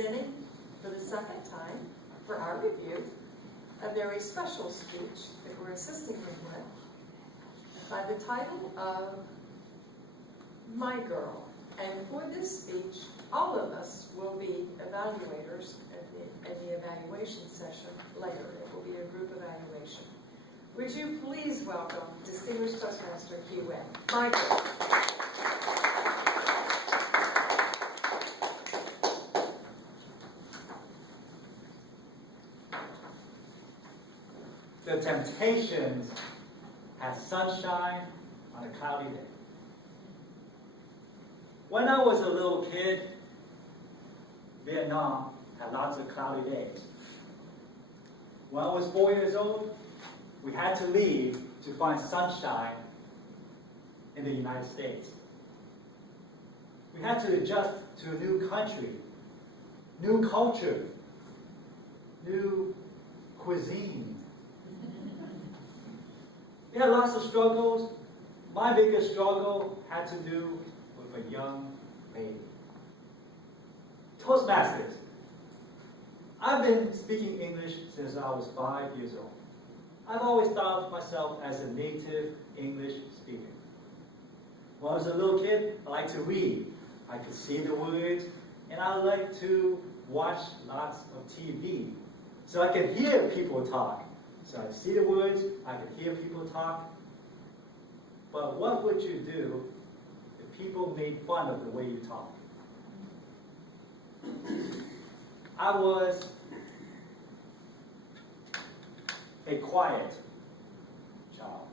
presenting for the second time for our review a very special speech that we're assisting him with by the title of My Girl. And for this speech, all of us will be evaluators at the evaluation session later. It will be a group evaluation. Would you please welcome Distinguished Toastmaster Hugh Webb. Michael. The Temptations had sunshine on a cloudy day. When I was a little kid, Vietnam had lots of cloudy days. When I was 4 years old, we had to leave to find sunshine in the United States. We had to adjust to a new country, new culture, new cuisine. We had lots of struggles. My biggest struggle had to do with a young lady. Toastmasters. I've been speaking English since I was 5 years old. I've always thought of myself as a native English speaker. When I was a little kid, I liked to read. I could see the words, and I liked to watch lots of TV. So I could hear people talk. So I see the words, I could hear people talk. But what would you do if people made fun of the way you talk? I was a quiet child.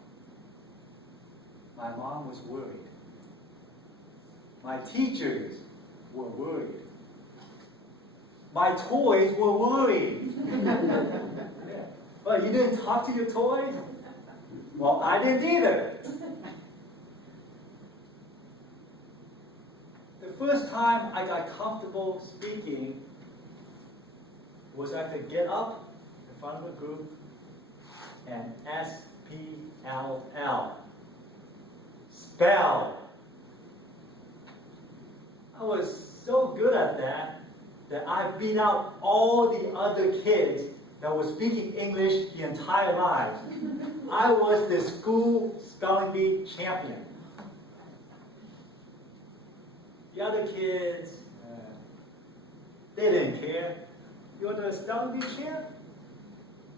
My mom was worried. My teachers were worried. My toys were worried. Well, you didn't talk to your toys? Well, I didn't either. The first time I got comfortable speaking was I could get up in front of a group and S-P-L-L. Spell. I was so good at that I beat out all the other kids that were speaking English the entire lives. I was the school spelling bee champion. The other kids, they didn't care. You're the spelling bee champ?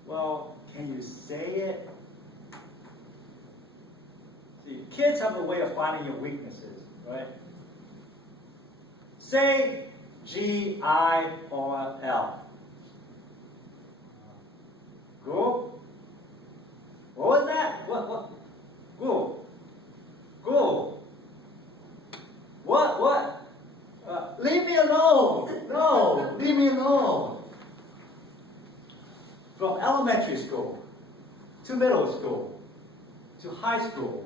Well, can you say it? See, kids have a way of finding your weaknesses, right? Say G-I-R-L. Go? What was that? What? Go. Go. What? Leave me alone. No, leave me alone. From elementary school, to middle school, to high school,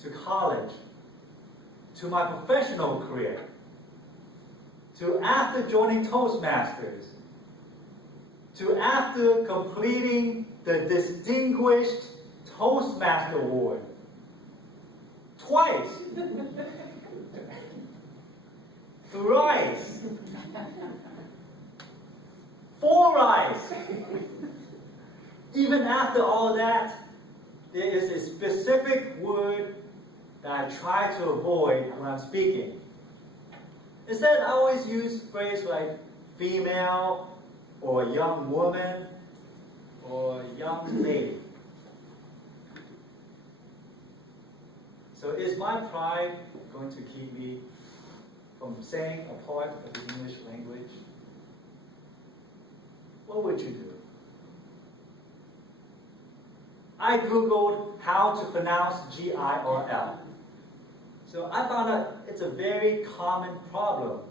to college, to my professional career, to after joining Toastmasters, to after completing the Distinguished Toastmaster Award. Twice. Thrice. Four-rice. Even after all that, there is a specific word that I try to avoid when I'm speaking. Instead, I always use phrases like female, or young woman, or young lady. So is my pride going to keep me from saying a part of the English language? What would you do? I Googled how to pronounce G-I-R-L. So I found out it's a very common problem.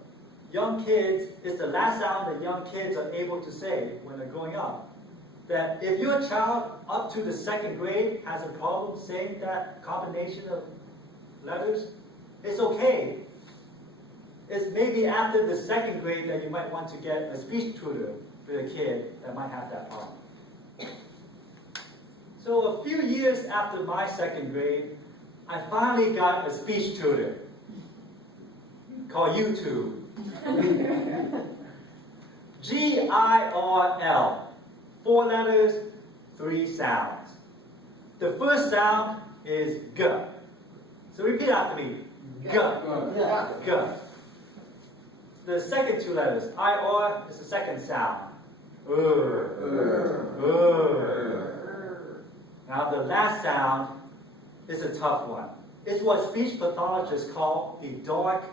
Young kids, it's the last sound that young kids are able to say when they're growing up. That if your child up to the second grade has a problem saying that combination of letters, it's okay. It's maybe after the second grade that you might want to get a speech tutor for the kid that might have that problem. So a few years after my second grade, I finally got a speech tutor called YouTube. G-I-R-L. 4 letters, 3 sounds. The first sound is G. So repeat after me. G. G. The second 2 letters, I-R, is the second sound. Now the last sound is a tough one. It's what speech pathologists call the dark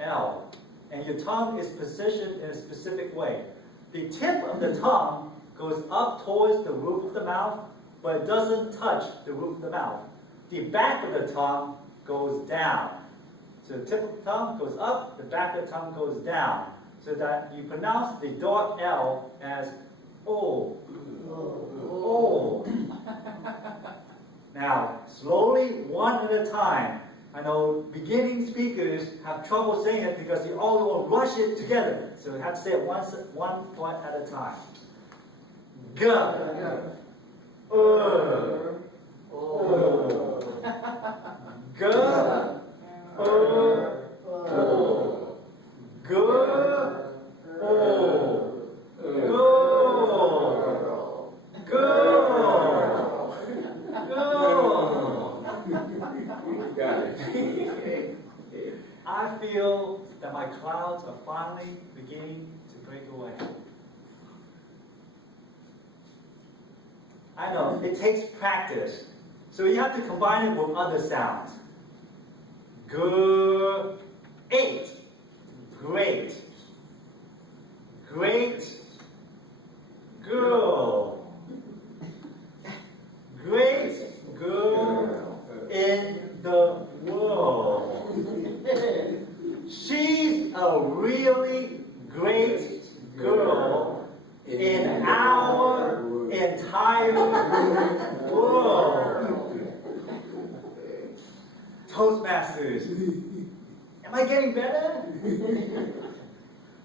L. And your tongue is positioned in a specific way. The tip of the tongue goes up towards the roof of the mouth, but it doesn't touch the roof of the mouth. The back of the tongue goes down. So the tip of the tongue goes up, the back of the tongue goes down. So that you pronounce the dark L as O. O. Now, slowly, one at a time. I know beginning speakers have trouble saying it because you all will rush it together. So you have to say it one part at a time. G. G. I feel that my clouds are finally beginning to break away. I know, it takes practice. So you have to combine it with other sounds. Great. Great. Great girl. Great girl in the world. She's a really great girl in our entire world. Toastmasters, am I getting better?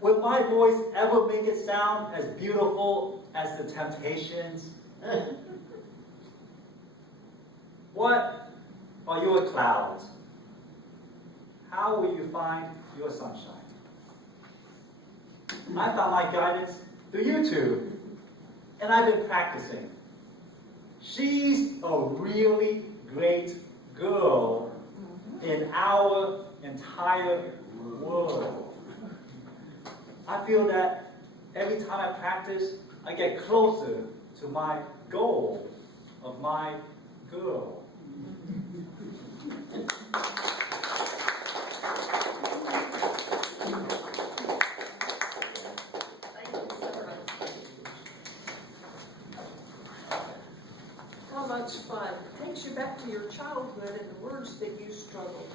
Will my voice ever make it sound as beautiful as the Temptations? What are your clouds? How will you find your sunshine? I found my guidance through YouTube, and I've been practicing. She's a really great girl in our entire world. I feel that every time I practice, I get closer to my goal of my girl. How much fun. Takes you back to your childhood and the words that you struggled